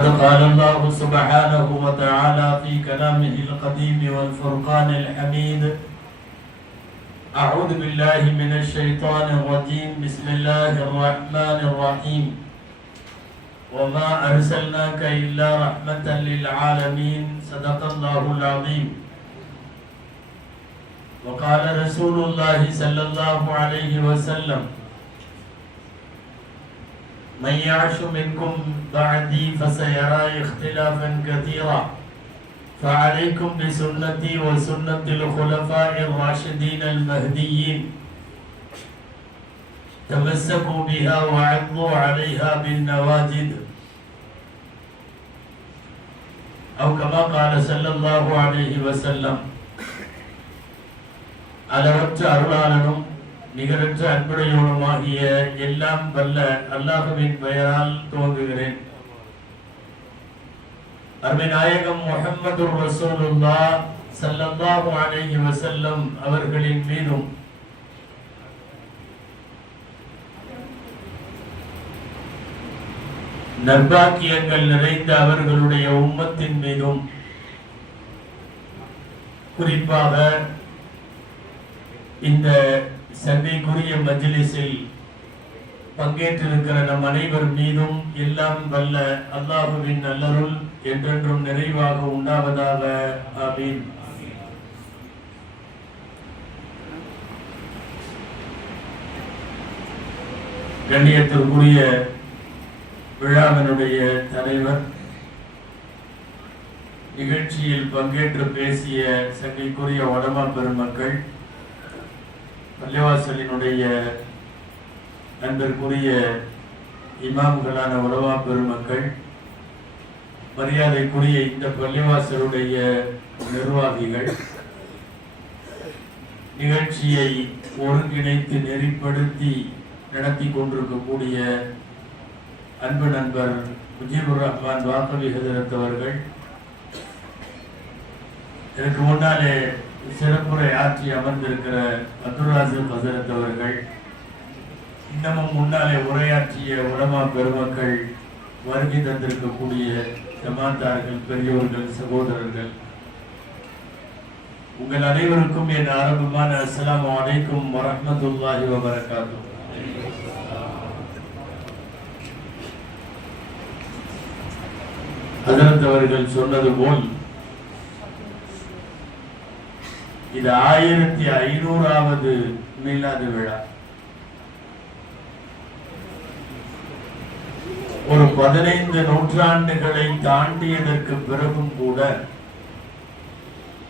قال الله سبحانه وتعالى في كلامه القديم والفرقان الحميد أعوذ بالله من الشيطان الرجيم بسم الله الرحمن الرحيم. وما أرسلناك إلا رحمة للعالمين صدق الله العظيم. وقال رسول الله صلى الله عليه وسلم من يعش منكم بعدي فسيرى اختلافا كثيرا فعليكم بسنتي وسنة الخلفاء الراشدين المهديين تمسكوا بها وعضوا عليها بالنواجد أو كما قال صلى الله عليه وسلم அளவற்ற அருளாளனும் நிகரற்ற அன்புடையவனுமாகிய எல்லாம் வல்ல அல்லாஹுவின் பெயரால் துவங்குகிறேன். அருமை நாயகம் ரசூலுல்லா சல்லல்லாஹு அலைஹி வஸல்லம் அவர்களின் மீதும். நர்பாக்கியங்கள் நிறைந்த அவர்களுடைய உம்மத்தின் மீதும். குறிப்பாக இந்த சங்கைக்குரிய மஜ்லிஸில் பங்கேற்றிருக்கிற நம் அனைவர் மீதும் எல்லாம் வல்ல அல்லாஹுவின் நல்லருள் என்றென்றும் நிறைவாக உண்டாவதாக. ஆமீன். கண்ணியத்திற்குரிய விழாவினுடைய தலைவர் நிகழ்ச்சியில் பங்கேற்று பேசிய சங்கைக்குரிய உடமா பெருமக்கள் பள்ளிவாசலினுடைய நண்பருக்குரிய இமாம்களான உலவா பெருமக்கள் மரியாதைக்குரிய இந்த பள்ளிவாசலுடைய நிர்வாகிகள் நிகழ்ச்சியை ஒருங்கிணைத்து நெறிப்படுத்தி நடத்தி கொண்டிருக்கக்கூடிய அன்பு நண்பர் முஜீபுர் ரஹ்மான் வாக்கவி ஹசரத் அவர்கள். எனக்கு முன்னாலே சிறப்புரை ஆற்றி அமர்ந்திருக்கிற அப்துல்ராசு ஹசரத் அவர்கள் இன்னமும் முன்னாலே உரையாற்றிய உலமா பெருமக்கள் வருகை தந்திருக்கக்கூடிய ஜமாத்தார்கள் பெரியோர்கள் சகோதரர்கள். உங்கள் அனைவருக்கும் என் ஆரம்பமான அஸ்லாம் அனைக்கும் வரமத்துல்லாஹி வபரகாத்துஹு. ஹசரத் அவர்கள் சொன்னது போல் இது ஆயிரத்தி ஐநூறாவது மீலாது விழா. ஒரு பதினைந்து நூற்றாண்டுகளை தாண்டியதற்கு பிறகும் கூட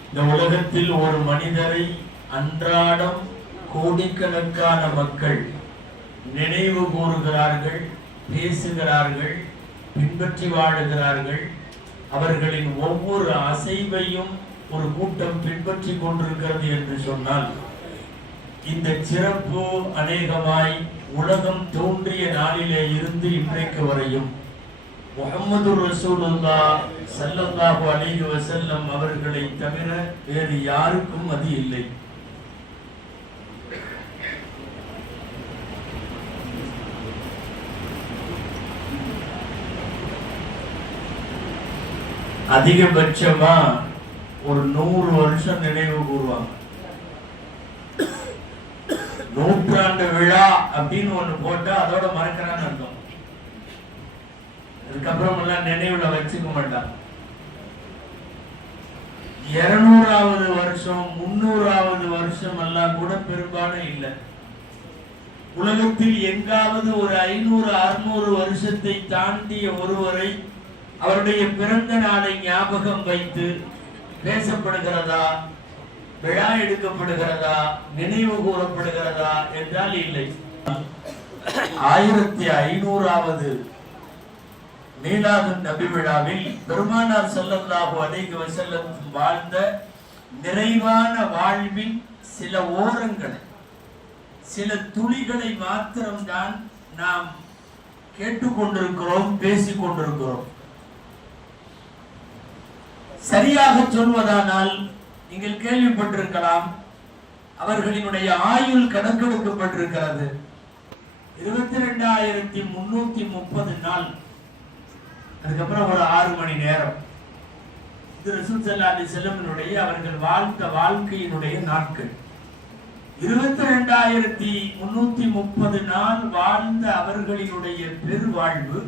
இந்த உலகத்தில் ஒரு மனிதரை அன்றாடம் கோடிக்கணக்கான மக்கள் நினைவு கூறுகிறார்கள் பேசுகிறார்கள் பின்பற்றி வாழுகிறார்கள். அவர்களின் ஒவ்வொரு அசைவையும் ஒரு கூட்டம் பின்பற்றி கொண்டிருக்கிறது என்று சொன்னால் இந்த சிறப்பு அநேகமாய் உலகம் தோன்றிய நாளிலே இருந்து இன்றைக்கு வரையும் முகமது ரசூலுல்லா சல்லல்லாஹு அலிஹி வசல்லம் அவர்களை தவிர வேறு யாருக்கும் அது இல்லை. அதிகபட்சமா ஒரு நூறு வருஷம் நினைவு கூறுவாங்க. நூற்றாண்டு விழா அப்படின்னு ஒண்ணு போட்டா அதோட மறக்கிறான்னு அர்த்தம். அதுக்கப்புறம் எல்லாம் நினைவுல வச்சுக்க மாட்டாங்க. இருநூறாவது வருஷம் முன்னூறாவது வருஷம் எல்லாம் கூட பெரும்பாலும் இல்லை. உலகத்தில் எங்காவது ஒரு ஐநூறு அறுநூறு வருஷத்தை தாண்டிய ஒருவரை அவருடைய பிறந்த நாளை ஞாபகம் வைத்து பேசப்படுகிறதா விழா எடுக்கப்படுகிறதா? நினைவு கூறப்படுகிறதா? என்றால் இல்லை. ஆயிரத்தி ஐநூறாவது மீலாது நபி விழாவில் பெருமானார் ஸல்லல்லாஹு அலைஹி செல்லும் வாழ்ந்த நிறைவான வாழ்வின் சில ஓரங்களை சில துளிகளை மாத்திரம்தான் நாம் கேட்டுக்கொண்டிருக்கிறோம் பேசிக் கொண்டிருக்கிறோம் சரியாக சொல்வதானால் நீங்கள் கேள்விப்பட்டிருக்கலாம் அவர்களினுடைய ஆயுள் கணக்கெடுக்கப்பட்டிருக்கிறது. இருபத்தி ரெண்டாயிரத்தி முன்னூத்தி முப்பது நாள். அதுக்கப்புறம் ஒரு ஆறு மணி நேரம். இது ரசூல் ஸல்லல்லாஹு அலைஹி அவர்கள் வாழ்ந்த வாழ்க்கையினுடைய நாட்கள். இருபத்தி ரெண்டாயிரத்தி முன்னூத்தி முப்பது நாள் வாழ்ந்த அவர்களினுடைய பெருவாழ்வு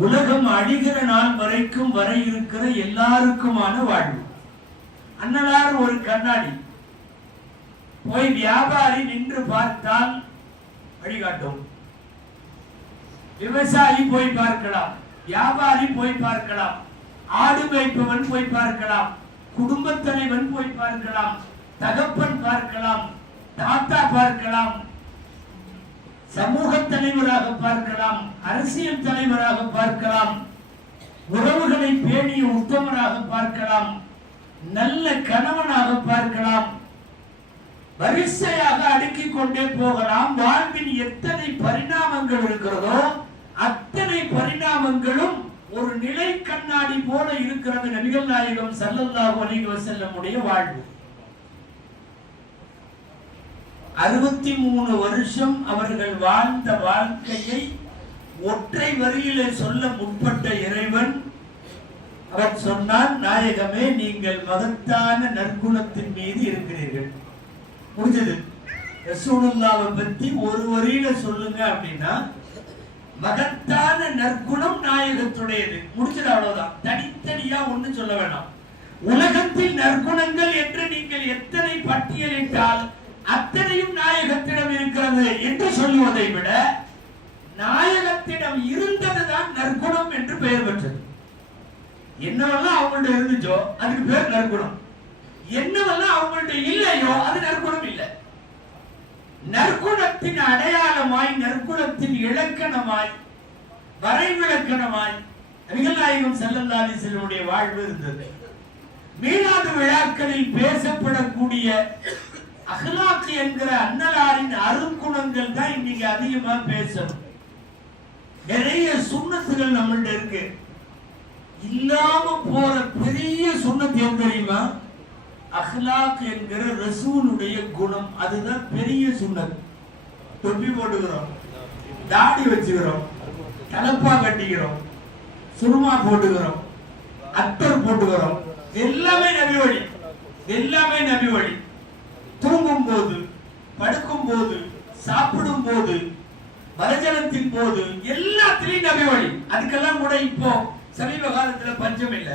உலகம் அழிகிற நாள் வரைக்கும் வர இருக்கிற எல்லாருக்குமான வாழ்வு. அண்ணலார் ஒரு கண்ணாடி. போய் வியாபாரி நின்று பார்த்தால் வழிகாட்டும். விவசாயி போய் பார்க்கலாம் வியாபாரி போய் பார்க்கலாம் ஆடு மேய்ப்பவன் போய் பார்க்கலாம் குடும்பத் தலைவன் போய் பார்க்கலாம் தகப்பன் பார்க்கலாம் தாத்தா பார்க்கலாம் சமூக தலைவராக பார்க்கலாம் அரசியல் தலைவராக பார்க்கலாம் உறவுகளை பேணிய உத்தமராக பார்க்கலாம் நல்ல கணவனாக பார்க்கலாம் வரிசையாக அடுக்கிக் கொண்டே போகலாம். வாழ்வின் எத்தனை பரிணாமங்கள் இருக்கிறதோ அத்தனை பரிணாமங்களும் ஒரு நிலை கண்ணாடி போல இருக்கிறது நபிகள் நாயகம் சல்லல்லாஹு அலைஹி வஸல்லமுடைய வாழ்வு. அறுபத்தி மூணு வருஷம் அவர்கள் வாழ்ந்த வாழ்க்கையை ஒற்றை வரியிலே சொல்ல முற்பட்ட இறைவன். அவர் சொன்னான் நாயகமே நீங்கள் மகத்தான நற்குணத்தின் மீது இருக்கிறீர்கள். முடிஞ்சது ரசூலுல்லாவை பத்தி ஒரு வரியில சொல்லுங்க அப்படின்னா மகத்தான நற்குணம் நாயகத்துடையது. முடிச்சது அவ்வளவுதான். தனித்தனியா ஒண்ணு சொல்ல வேண்டாம் உலகத்தில் நற்குணங்கள் என்று நீங்கள் எத்தனை பட்டியலிட்டால் அத்தனையும் நாயகத்திடம் இருக்கிறது என்று சொல்லுவதை விட நாயகத்திடம் இருந்ததுதான் நற்குணம் என்று பெயர் பெற்றது. என்னவெல்லாம் அவங்கள்ட்ட இருந்துச்சோ அதுக்கு பேர் நற்குணம். என்னவெல்லாம் அவங்கள்ட்ட இல்லையோ அது நற்குணம் இல்லை. நற்குணத்தின் அடையாளமாய் நற்குணத்தின் இலக்கணமாய் வரைவிலக்கணமாய் நபிகள் செல்லல்லாதி செல்வனுடைய வாழ்வு இருந்தது. மீளாது விழாக்களில் பேசப்படக்கூடிய அகலாக்கு என்கிற அன்னலாரின் அருங்குணங்கள் தான் இன்னைக்கு அதிகமா பேசணும். நிறைய சுண்ணத்துகள் நம்மள்ட இருக்கு. இல்லாம போற பெரிய சுண்ணத்து எது தெரியுமா? அஹ்லாக் என்கிற ரசூலுடைய குணம். அதுதான் பெரிய சுண்ணத். தொப்பி போட்டுக்கிறோம். தாடி வச்சுக்கிறோம். தலப்பா கட்டிக்கிறோம். சுருமா போட்டுக்கிறோம். அத்தர் போட்டுக்கிறோம். எல்லாமே நபி வழி எல்லாமே நபி வழி தூங்கும் போது படுக்கும் போது சாப்பிடும் போது வரஜனத்தின் போது எல்லாத்திலையும் நபி வழி. அதுக்கெல்லாம் கூட இப்போ சமீப காலத்துல பஞ்சம் இல்ல.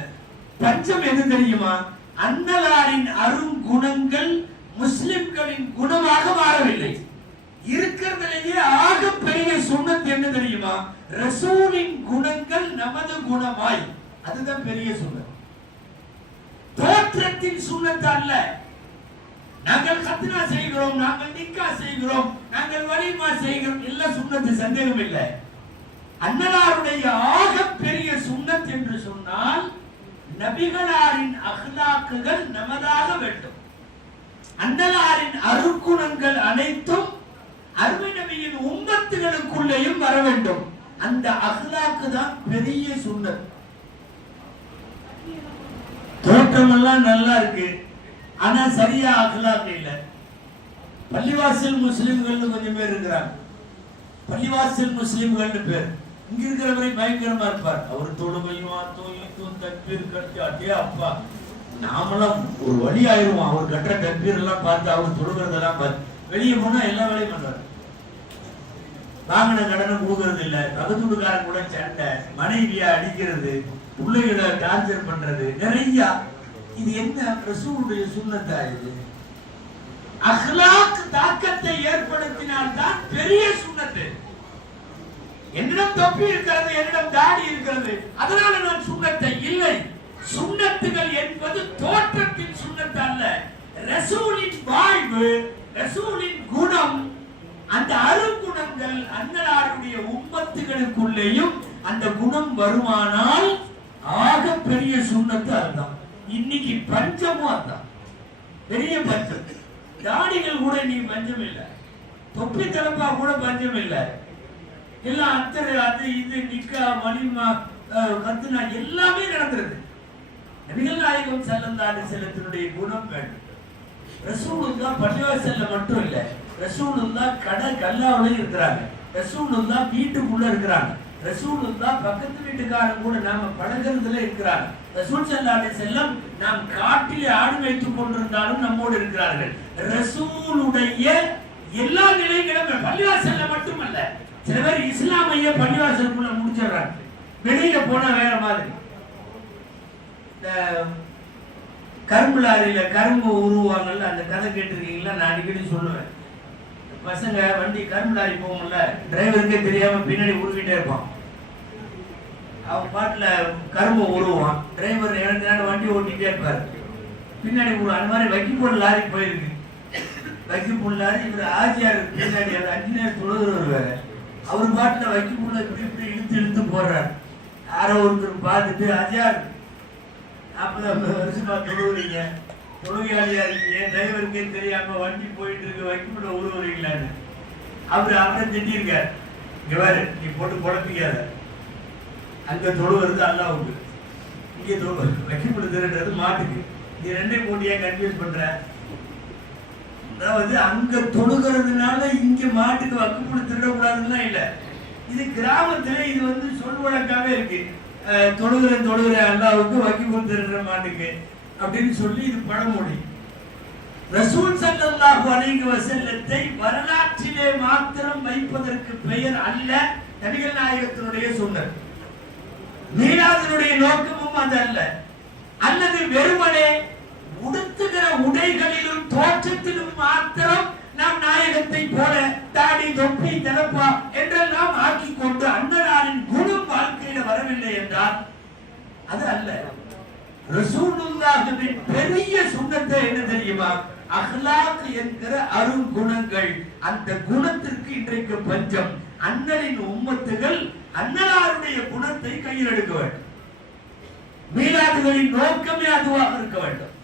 பஞ்சம் எது தெரியுமா? அன்னலாரின் அருங்குணங்கள் முஸ்லிம்களின் குணமாக மாறவில்லை. இருக்கிறதுலேயே ஆக பெரிய சுண்ணத் என்ன தெரியுமா? ரசூலின் குணங்கள் நமது குணமாய். அதுதான் பெரிய சுண்ணத் தோற்றத்தின் சுண்ணத்து அல்ல. நாங்கள் கத்னா செய்கிறோம் நாங்கள் நிக்கா செய்கிறோம் நாங்கள் வலிமா செய்கிறோம். இல்ல சுண்ணத்து சந்தேகம் இல்லை. அன்னலாருடைய ஆக பெரிய சுண்ணத் என்று சொன்னால் நபிகளாரின் அகலாக்குகள் நமதாக வேண்டும். அன்னலாரின் அருக்குணங்கள் அனைத்தும் அருமை நபியின் உம்மத்துகளுக்குள்ளேயும் வர வேண்டும். அந்த அகலாக்கு தான் பெரிய சுண்ணத். தோற்றமெல்லாம் நல்லா இருக்கு. ஆனா சரியா அகலாக்க இல்ல. பள்ளிவாசல் முஸ்லிம்கள்னு கொஞ்சம் பேர் இருக்கிறாங்க. பள்ளிவாசல் முஸ்லிம்கள்னு பேர். இங்க இருக்கிறவரை பயங்கரமா இருப்பார். அவர் தொழுமையும் தூயும் தக்பீர் கட்டி அட்டே அப்பா. நாமெல்லாம் ஒரு வழி ஆயிருவோம். அவர் கட்டுற தக்பீர் எல்லாம் பார்த்து அவர் தொழுகிறதெல்லாம் பார்த்து. வெளியே போனா எல்லா வேலையும் பண்றாரு. வாங்கின கடனை கொடுக்கறது இல்ல. பக்கத்துக்காரன் கூட சண்டை. மனைவியா அடிக்கிறது. பிள்ளைகளை டார்ச்சர் பண்றது. நிறைய இது என்ன? ரசூலுடைய சுண்ணத்தா இது? அஹ்லாக் தாக்கத்தை ஏற்படுத்தினால் தான் பெரிய சுண்ணத்து. என்னிடம் தொப்பி இருக்கிறது என்னிடம் தாடி இருக்கிறது. அதனால நான் சுண்ணத்தை இல்லை. சுண்ணத்துகள் என்பது தோற்றத்தின் சுண்ணத்து அல்ல. ரசூலின் வாழ்வு ரசூலின் குணம் அந்த அருங்குணங்கள் அன்னலாருடைய உம்மத்துகளுக்குள்ளேயும் அந்த குணம் வருமானால் ஆக பெரிய சுண்ணத்து அதுதான். இன்னைக்கு பஞ்சமும் அதான் பெரிய பஞ்சம். தாடிகள் கூட நீ பஞ்சம் இல்லை. தொப்பி தலப்பா கூட பஞ்சம் இல்லை. எல்லாம் அத்தரு அது இது நிக்கா மணிமா கத்துனா எல்லாமே நடந்துருது நபிகள் நாயகம் செல்லந்தாடு செல்லத்தினுடைய குணம் வேண்டும் ரசூலுல்லா பள்ளிவாசல்ல மட்டும் இல்ல. ரசூலுல்லா கடை கல்லாவிலையும் இருக்கிறாங்க. ரசூலுல்லா வீட்டுக்குள்ள இருக்கிறாங்க. ரசூலுல்லா பக்கத்து வீட்டுக்காரன் கூட நாம பழகிறதுல இருக்கிறாங்க. ரசூல் ஸல்லல்லாஹு செல்லம் நாம் காட்டிலே ஆடு வைத்துக் கொண்டிருந்தாலும் நம்மோடு இருக்கிறார்கள். ரசூலுடைய எல்லா நிலைகளும் பள்ளிவாசல்ல மட்டுமல்ல சில பேர் இஸ்லாமைய பள்ளிவாசலுக்குள்ள முடிச்சிடுறாங்க. வெளியில போனா வேற மாதிரி. இந்த கரும்பு லாரியில கரும்பு உருவாங்கல்ல அந்த கதை கேட்டிருக்கீங்களா? நான் அடிக்கடி சொல்லுவேன். பசங்க வண்டி கரும்பு லாரி போகும்ல டிரைவருக்கே தெரியாம பின்னாடி உருவிட்டே இருப்பான். அவன் பாட்டில் கரும்பு உருவான் டிரைவர் எனக்கு நேரம் வண்டி ஓட்டிகிட்டே இருப்பார். பின்னாடி ஒரு அந்த மாதிரி வைக்கிப்போல் லாரி போயிருக்கு. வைக்கிப்போல் லாரி இவர் ஆஜியார் பின்னாடி அவர் அஞ்சு நேரம் தொழுகிறவர் வேறு. அவர் பாட்டில் வைக்கிப்போல இப்படி இப்படி இழுத்து இழுத்து போடுறார். யாரோ ஒருத்தர் பார்த்துட்டு ஆஜியார் நாற்பது ஐம்பது தொழுவுறீங்க தொழுகையாளியா இருக்கீங்க. டிரைவருக்கே தெரியாமல் வண்டி போயிட்டு இருக்கு. வைக்கப்பட உருவுறீங்களான்னு. அவர் அவரை திட்டிருக்கார். இங்க நீ போட்டு குழப்பிக்காத. அங்க தொழுவது அல்லாவுக்கு இங்கே தொழு வைக்கப்படுதுன்றது மாட்டுக்கு. நீ ரெண்டையும் போட்டு ஏன் கன்ஃபியூஸ் பண்ற? அதாவது அங்க தொழுகிறதுனால இங்க மாட்டுக்கு வக்குப்படு திருடக்கூடாதுன்னா இல்ல. இது கிராமத்துல இது வந்து சொல் வழக்காவே இருக்கு. அஹ், தொழுகிற அல்லாவுக்கு வக்கிபுல் திருடுற மாட்டுக்கு அப்படின்னு சொல்லி இது பழமொழி ரசூல் சல்லாஹு அலைஹி வஸல்லத்தை வரலாற்றிலே மாத்திரம் வைப்பதற்கு பெயர் அல்ல நபிகள் நாயகத்தினுடைய சுன்னத். மீலாதினுடைய நோக்கமும் அது அல்ல அல்லது வெறுமனே உடுத்துகிற உடைகளிலும் தோற்றத்திலும் மாத்திரம் நாம் நாயகத்தை போல தாடி தொப்பி தலப்பா என்றெல்லாம் ஆக்கி கொண்டு அன்னலாரின் குணம் வாழ்க்கையில வரவில்லை என்றால் அது அல்ல. ரசூலுல்லாஹுவின் பெரிய சுண்ணத்தை என்ன தெரியுமா? அஹ்லாக் என்கிற அருங்குணங்கள். அந்த குணத்திற்கு இன்றைக்கு பஞ்சம். அண்ணலின் உம்மத்துகள் அன்னலாருடைய குணத்தை கையில் எடுக்க வேண்டும். மீலாதுகளின் நோக்கமே அதுவாக இருக்க வேண்டும்.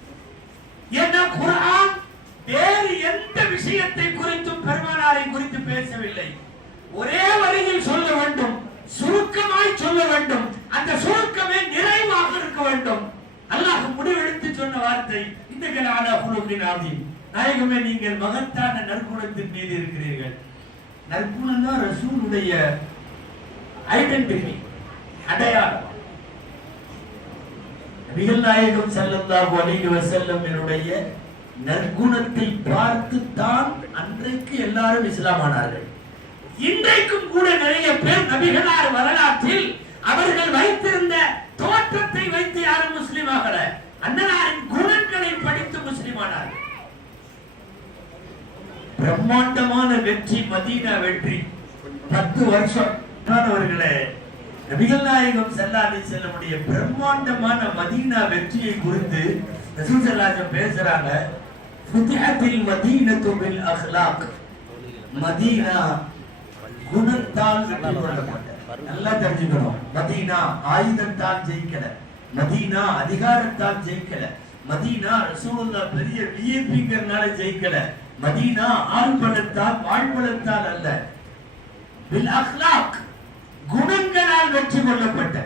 ஏன்னா குரான் வேறு எந்த விஷயத்தை குறித்தும் பெருமானாரை குறித்து பேசவில்லை. ஒரே வரியில் சொல்ல வேண்டும் சுருக்கமாய் சொல்ல வேண்டும் அந்த சுருக்கமே நிறைவாக இருக்க வேண்டும். அல்லாஹ் முடிவெடுத்து சொன்ன வார்த்தை இந்த கலான குழுவின் ஆதி நாயகமே நீங்கள் மகத்தான நற்குணத்தின் மீது இருக்கிறீர்கள். நற்குணம் தான் ரசூலுடைய ஐடென்டிட்டி அடையாளம். நபிகள் நாயகம் செல்லந்தாகு அலைஹி வஸல்லம் என்னுடைய நற்குணத்தை பார்த்து தான் அன்றைக்கு எல்லாரும் இஸ்லாமானார்கள் இன்றைக்கும் கூட நிறைய பேர் நபிகளார் வரலாற்றில் அவர்கள் வைத்திருந்த தோற்றத்தை வைத்து யாரும் முஸ்லீம் ஆகல. அண்ணனாரின் குணங்களை படித்து முஸ்லீம் ஆனார்கள். பிரம்மாண்டமான வெற்றி மதீனா வெற்றி. பத்து வருஷம் மாணவர்களே நபிகள் நாயகம் செல்லாதி செல்லமுடைய பிரம்மாண்டமான மதீனா வெற்றியை குறித்து ரசூல் ஸல்லல்லாஹு பேசுறாங்க. ஃபுதிஹத்தில் மதீனத்துமில் அஹ்லாக். மதீனா குணத்தால் வெற்றி கொள்ளப்பட்ட நல்லா தெரிஞ்சுக்கணும். மதீனா ஆயுதத்தால் ஜெயிக்கல. மதீனா அதிகாரத்தால் ஜெயிக்கல. மதீனா ரசூலுல்லா பெரிய விஐபிங்கிறனால ஜெயிக்கல. மதீனா ஆழ்பலத்தால் வாழ்பலத்தால் அல்ல. பில் அஹ்லாக். குணங்களால் வெற்றி கொள்ளப்பட்ட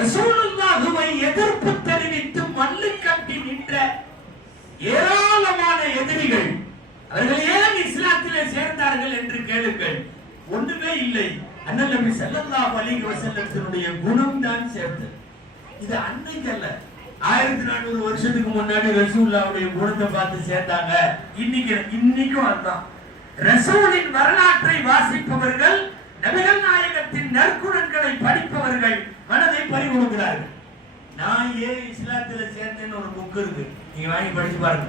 ரசூலுல்லாஹுவை எதிர்ப்பு தெரிவித்து மல்லு கட்டி நின்ற ஏராளமான எதிரிகள் அவர்கள் ஏன் இஸ்லாத்திலே சேர்ந்தார்கள் என்று கேளுங்கள். ஒண்ணுமே இல்லை. அண்ணல் நபி ஸல்லல்லாஹு அலைஹி வஸல்லத்தினுடைய குணம் தான் சேர்த்தது. இது அன்னைக்கு அல்ல. ஆயிரத்தி நானூறு வருஷத்துக்கு முன்னாடி ரசூல்லாவுடைய குணத்தை பார்த்து சேர்ந்தாங்க இன்னைக்கு இன்னைக்கும் அதுதான். ரசூலின் வரலாற்றை வாசிப்பவர்கள் நபிகள் நாயகத்தின் நற்குணங்களை படிப்பவர்கள் மனதை பறிகொடுக்கிறார்கள். நான் ஏன் இஸ்லாத்துல சேர்ந்தேன்னு ஒரு புக் இருக்கு. நீங்க வாங்கி படிச்சு பாருங்க.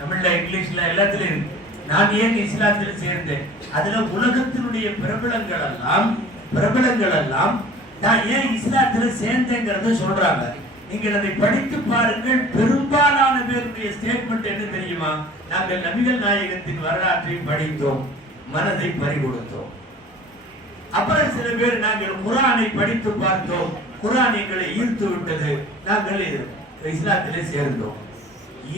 தமிழ்ல இங்கிலீஷ்ல எல்லாத்துலயும் இருக்கு. நான் ஏன் இஸ்லாத்துல சேர்ந்தேன்? அதுல உலகத்தினுடைய பிரபலங்கள் எல்லாம் பிரபலங்கள் எல்லாம் நான் ஏன் இஸ்லாத்துல சேர்ந்தேங்கிறத சொல்றாங்க. நீங்கள் அதை படித்து பாருங்கள். பெரும்பாலான பேருடைய ஸ்டேட்மெண்ட் என்ன தெரியுமா? நாங்கள் நபிகள் நாயகத்தின் வரலாற்றை படித்தோம். மனதை பறிகொடுத்தோம். அப்புறம் சில பேர் நாங்கள் குரானை படித்து பார்த்தோம். குரான் எங்களை ஈர்த்து விட்டது. நாங்கள் இஸ்லாத்திலே சேர்ந்தோம்.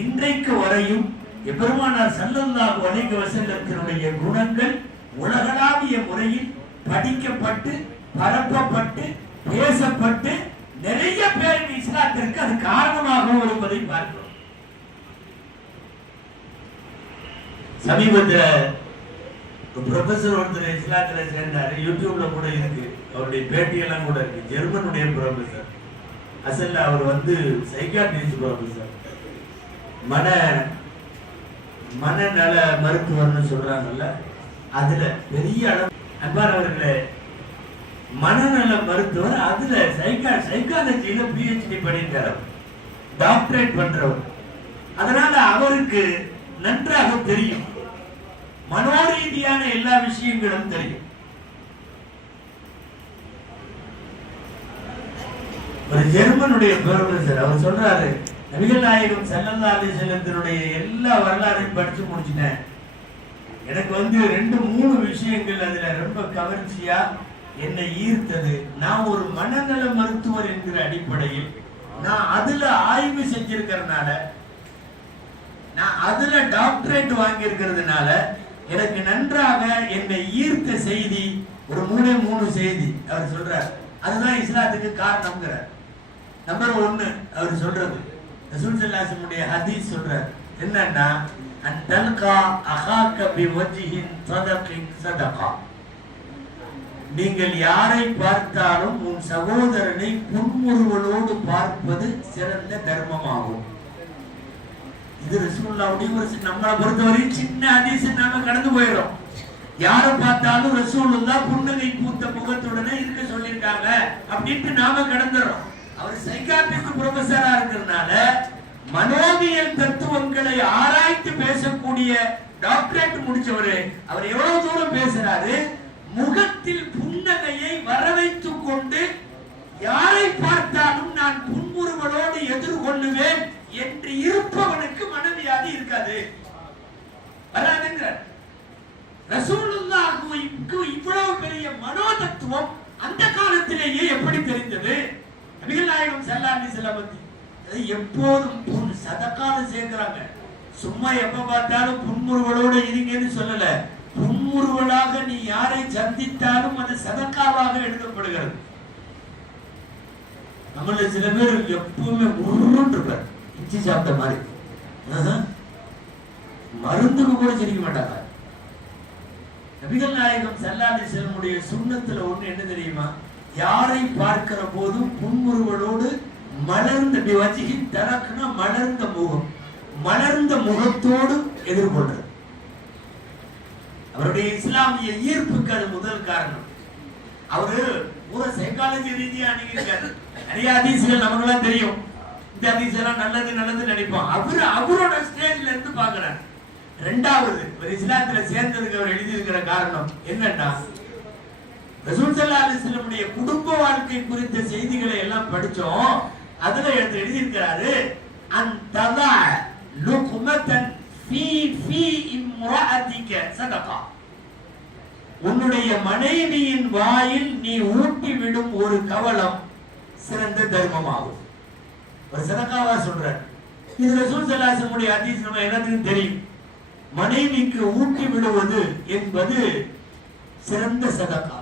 இன்றைக்கு வரையும் எப்பெருமானார் சல்லல்லாஹு அலைஹி வஸல்லத்தினுடைய குணங்கள் உலகளாவிய முறையில் படிக்கப்பட்டு பரப்பப்பட்டு பேசப்பட்டு நிறைய பேர் இஸ்லாத்திற்கு அது காரணமாகவும் இருப்பதை பார்க்கிறோம் சமீபத்தில் ப்ரொஃபஸர் ஒருத்தர் இஸ்லாத்தில் சேர்ந்தாரு யூடியூப்ல கூட இருக்கு. அவருடைய பேட்டியெல்லாம் கூட இருக்கு. ஜெர்மனுடைய ப்ரொஃபஸர் அசல்ல அவர் வந்து சைக்காட்ரிஸ்ட் ப்ரொஃபஸர் மன மனநல மருத்துவர்னு சொல்றாங்கல்ல அதுல பெரிய அளவு அன்பானவர்களே மனநல மருத்துவர் அதுல சைக்கா சைக்காலஜியில பிஹெச்டி பண்ணிட்டார் டாக்டரேட் பண்றவர். அதனால அவருக்கு நன்றாக தெரியும். மனோரீதியான எல்லா விஷயங்களும் தெரியும். ஒரு ஜெர்மனுடைய பேரரசர் அவர் சொல்றாரு நபிகள் நாயகம் செல்லல்லா அலிசல்லத்தினுடைய எல்லா வரலாறையும் படிச்சு முடிச்சுட்டேன். எனக்கு வந்து ரெண்டு மூணு விஷயங்கள் அதுல ரொம்ப கவர்ச்சியா என்னை ஈர்த்தது. நான் ஒரு மனநல மருத்துவர் என்கிற அடிப்படையில் நான் அதுல ஆய்வு செஞ்சிருக்கிறதுனால நான் அதுல டாக்டரேட் வாங்கி இருக்கிறதுனால எனக்கு நன்றாக என்னை ஈர்த்த செய்தி ஒரு மூணே மூணு செய்தி அவர் சொல்றார். அதுதான் இஸ்லாத்துக்கு காரணம்ங்கிறார். நம்பர் ஒன்னு அவர் சொல்றது. ரசூல் ஸல்லல்லாஹு ஹதீஸ் சொல்றார். என்னன்னா அன் தல்கா அஹாக்க பி வஜ்ஹின் சதகின் சதகா. நீங்கள் யாரை பார்த்தாலும் உன் சகோதரனை புன்முறுவலோடு பார்ப்பது சிறந்த தர்மமாகும். இது ரசூலுல்லாவுடைய ஒரு நம்மளை பொறுத்தவரையும் சின்ன ஹதீஸ் நாம கடந்து போயிடும். யாரை பார்த்தாலும் ரசூலுல்லா புன்னகை பூத்த முகத்துடனே இருக்க சொல்லியிருக்காங்க அப்படின்ட்டு நாம கடந்துடுறோம் அவர் சைக்காட்ரிஸ்ட் ப்ரொஃபஸரா இருக்கிறதுனால மனோவியல் தத்துவங்களை ஆராய்ந்து பேசக்கூடிய டாக்டரேட் முடிச்சவரு. அவர் எவ்வளவு தூரம் பேசுறாரு? முகத்தில் புன்னகையை வர வைத்துக் கொண்டு யாரை பார்த்தாலும் நான் புன்முறுவலோடு எதிர்கொள்ளுவேன் என்று இருப்பவனுக்கு மனோதத்துவம் அந்த காலத்திலேயே எப்படி தெரிந்தது? நபிகள் நாயகம் செல்லாண்டி செல்லபதி எப்போதும் புன் சதக்காலம் சேர்க்கிறாங்க. சும்மா எப்ப பார்த்தாலும் புன்முறுவலோட இருங்கன்னு சொல்லல. புன்முறுவலாக நீ யாரை சந்தித்தாலும் அது சதக்காவாக எழுதப்படுகிறது. நம்மள சில பேர் எப்பவுமே முருன்னு இருப்பார் இஞ்சி சாப்பிட்ட மாதிரி. மருந்துக்கு கூட சிரிக்க மாட்டாங்க. நபிகள் நாயகம் சல்லாதி செல்வனுடைய சுண்ணத்துல ஒண்ணு என்ன தெரியுமா? யாரை பார்க்கிற போதும் புன்முறுவலோடு மலர்ந்த இப்படி வச்சுக்கி மலர்ந்த முகம். மலர்ந்த முகத்தோடு எதிர்கொள்றது. அவருடைய இஸ்லாமிய ஈர்ப்புக்கு அது முதல் காரணம். அவரு ஒரு சைக்காலஜி ரீதியா அணுகிருக்காரு நிறைய அதிசயங்கள் நமக்கெல்லாம் தெரியும். இந்த அதிசயம் நல்லது நல்லது நினைப்போம். அவரு அவரோட ஸ்டேஜ்ல இருந்து பாக்குறாரு ரெண்டாவது ஒரு இஸ்லாத்துல சேர்ந்ததுக்கு அவர் எழுதியிருக்கிற காரணம் என்னன்னா ரசூல் ஸல்லல்லாஹு அலைஹி குடும்ப வாழ்க்கை குறித்த செய்திகளை எல்லாம் படிச்சோம். அதுல எடுத்து எழுதியிருக்கிறாரு அந்த ததா ஃபீ ஃபீ இம்ராஅதிக சதகா. உன்னுடைய மனைவியின் வாயில் நீ ஊட்டி விடும் ஒரு கவலம் சிறந்த தர்மமாகும். ஒரு சதகாவா சொல்ற இது ரசூல் சல்லாசனுடைய ஹதீஸ் எல்லாத்துக்கும் தெரியும். மனைவிக்கு ஊட்டி விடுவது என்பது சிறந்த சதகா.